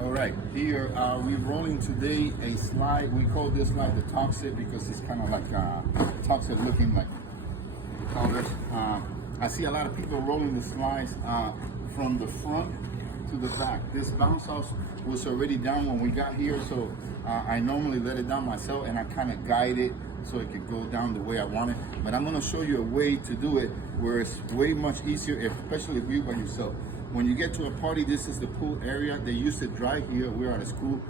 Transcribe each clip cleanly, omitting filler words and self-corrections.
All right, here we're rolling today a slide. We call this slide the Toxic because it's kind of like Toxic looking like colors. I see a lot of people rolling the slides from the front to the back. This bounce house was already down when we got here, so I normally let it down myself and I kind of guide it so it could go down the way I want it. But I'm gonna show you a way to do it where it's way much easier, especially if you're by yourself. When you get to a party, this is the pool area. They used to dry here. We're out of school.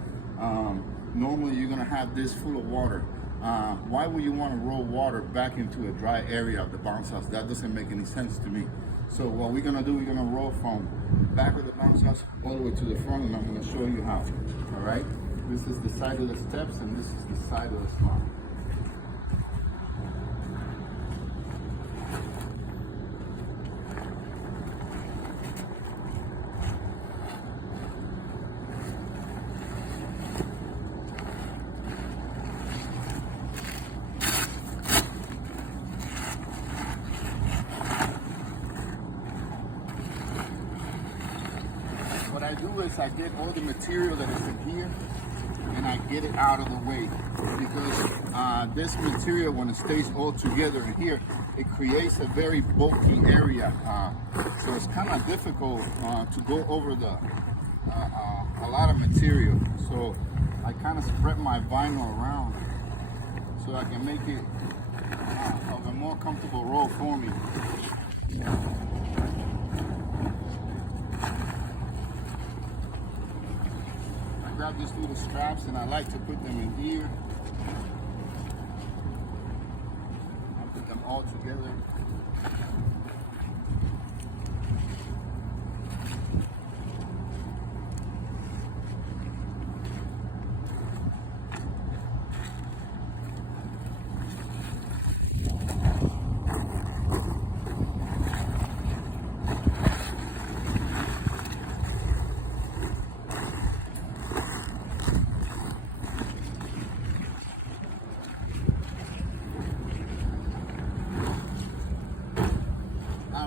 Normally, you're gonna have this full of water. Why would you want to roll water back into a dry area of the bounce house? That doesn't make any sense to me. So what we're gonna do, we're gonna roll from back of the bounce house all the way to the front, and I'm gonna show you how. All right. This is the side of the steps, and this is the side of the slide. What I do is I get all the material that is in here and I get it out of the way, because this material, when it stays all together in here, it creates a very bulky area. So it's kind of difficult to go over a lot of material. So I kind of spread my vinyl around so I can make it of a more comfortable roll for me. Grab these little straps and I like to put them in here. I put them all together.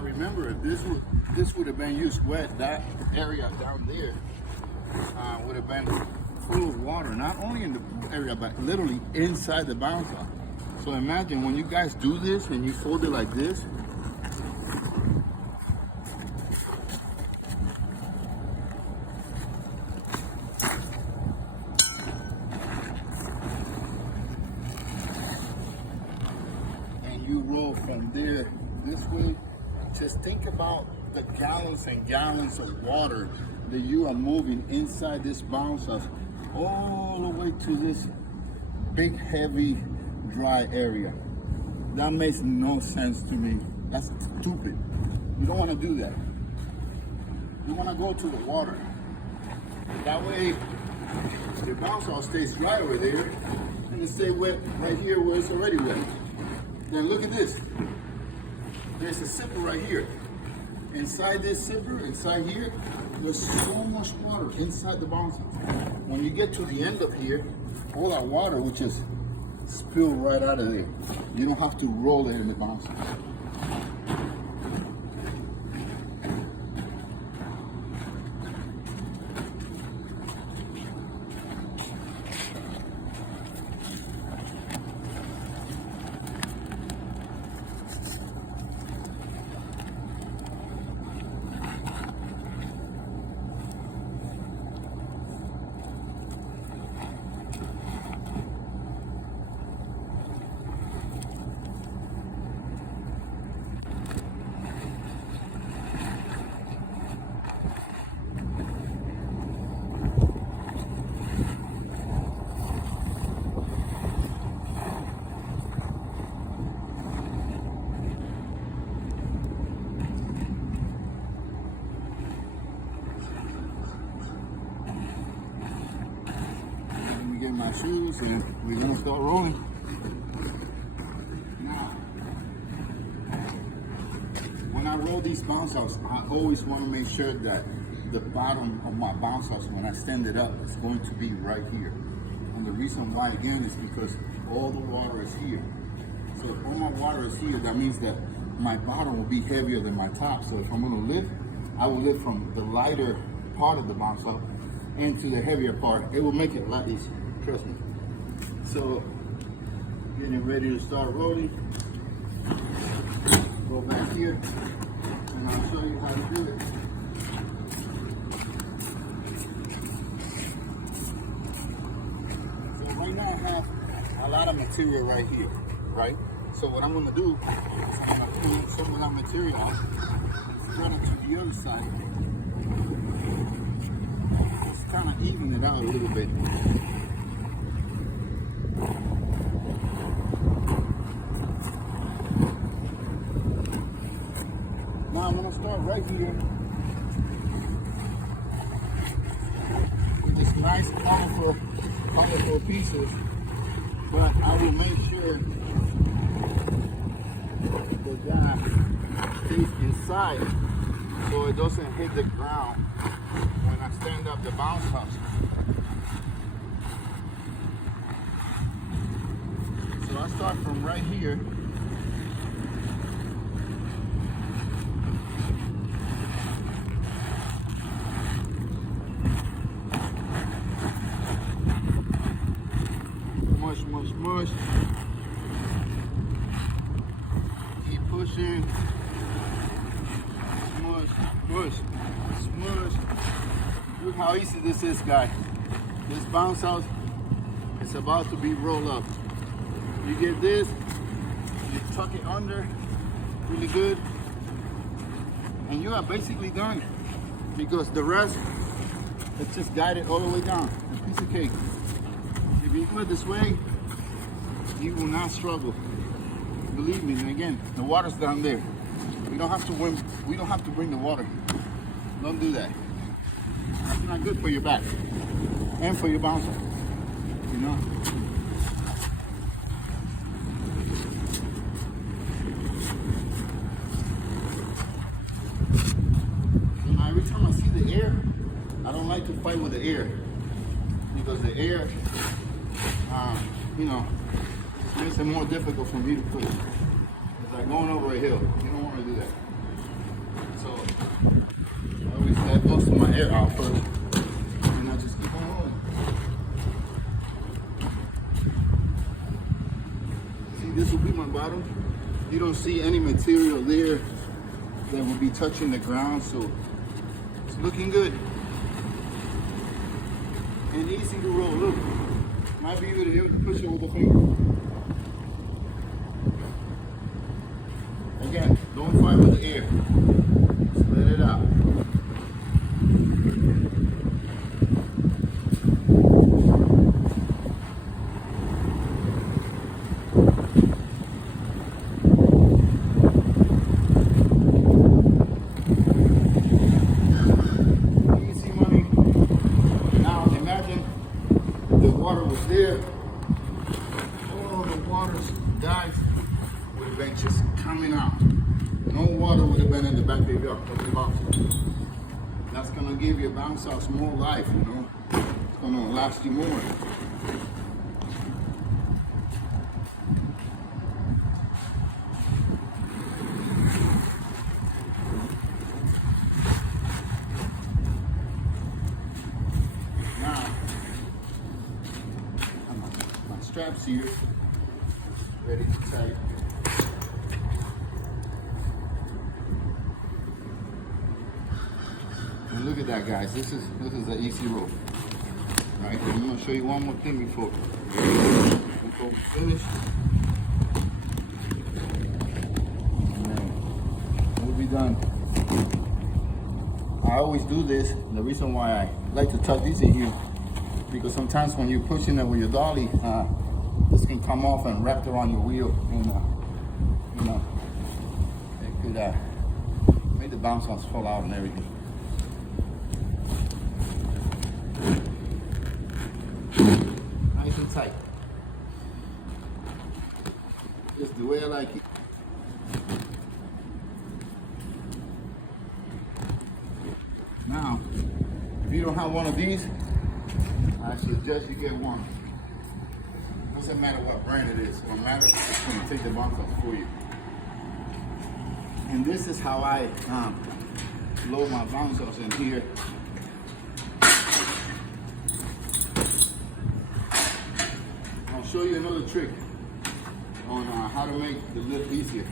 Remember, if this would have been used wet, that area down there would have been full of water, not only in the pool area, but literally inside the bounce house. So imagine when you guys do this and you fold it like this. And you roll from there this way. Just think about the gallons and gallons of water that you are moving inside this bounce house all the way to this big, heavy, dry area. That makes no sense to me. That's stupid. You don't want to do that. You want to go to the water. That way, the bounce house stays dry over there and it stays wet right here where it's already wet. Then look at this. There's a zipper right here. Inside this zipper, inside here, there's so much water inside the bounce house. When you get to the end of here, all that water will just spill right out of there. You don't have to roll it in the bounce house. My shoes and we're gonna start rolling. Now, when I roll these bounce houses, I always want to make sure that the bottom of my bounce house, when I stand it up, is going to be right here. And the reason why, again, is because all the water is here. So if all my water is here, that means that my bottom will be heavier than my top. So if I'm gonna lift, I will lift from the lighter part of the bounce house into the heavier part. It will make it a lot easier, trust me. So, getting ready to start rolling. Go back here, and I'll show you how to do it. So right now I have a lot of material right here, right? So what I'm gonna do is I'm gonna clean some of that material off and spread it to the other side. Just kind of even it out a little bit. Now I'm gonna start right here with this nice colorful pieces, but I will make sure the guy stays inside so it doesn't hit the ground when I stand up the bounce house. So I start from right here. Mush. Keep pushing. Smush. Look how easy this is, guys. This bounce house is about to be rolled up. You get this, you tuck it under really good, and you are basically done, because the rest, it's just guided all the way down. A piece of cake. If you do it this way, you will not struggle. Believe me. And again, the water's down there. We don't have to bring the water. Don't do that. It's not good for your back and for your bouncer. You know. And every time I see the air, I don't like to fight with the air, because the air, you know, makes it more difficult for me to push. It's like going over a hill. You don't want to do that. So I always let most of my air out first, and I just keep on rolling. See, this will be my bottom. You don't see any material there that will be touching the ground, so it's looking good and easy to roll. Look, might be able to push it with a finger. Again, don't fight with the air. Just let it out. Easy money. Now imagine the water was there. All the water's died would have been just coming out. No water would have been in the back of the box. That's gonna give your bounce house more life, you know. It's gonna last you more. Now, my straps here, ready to tighten. And look at that, guys. This is an easy roll. Right? And I'm gonna show you one more thing before we finish. And then we'll be done. I always do this. The reason why I like to tuck these in here, because sometimes when you're pushing it with your dolly, this can come off and wrap around your wheel, and you know, it could make the bounce house fall out and everything. Nice and tight. Just the way I like it. Now, if you don't have one of these, I suggest you get one. Doesn't matter what brand it is. What matters is it's going to take the bounce off for you. And this is how I load my bounce house in here. show you another trick on how to make the lift easier.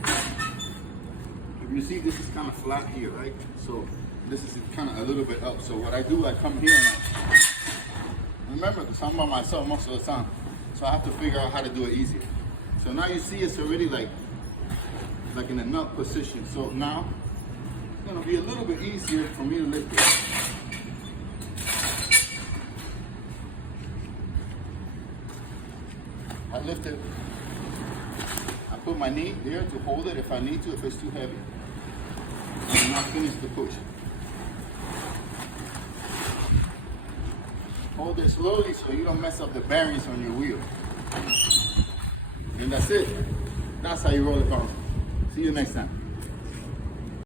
If you see, this is kind of flat here, right? So this is kind of a little bit up. So what I do, I come here and remember, because I'm by myself most of the time, so I have to figure out how to do it easier. So now you see it's already like in a nut position. So now it's gonna be a little bit easier for me to lift it. I lift it. I put my knee there to hold it if I need to, if it's too heavy. And now finish the push. Hold it slowly so you don't mess up the bearings on your wheel. And that's it. That's how you roll a console. See you next time.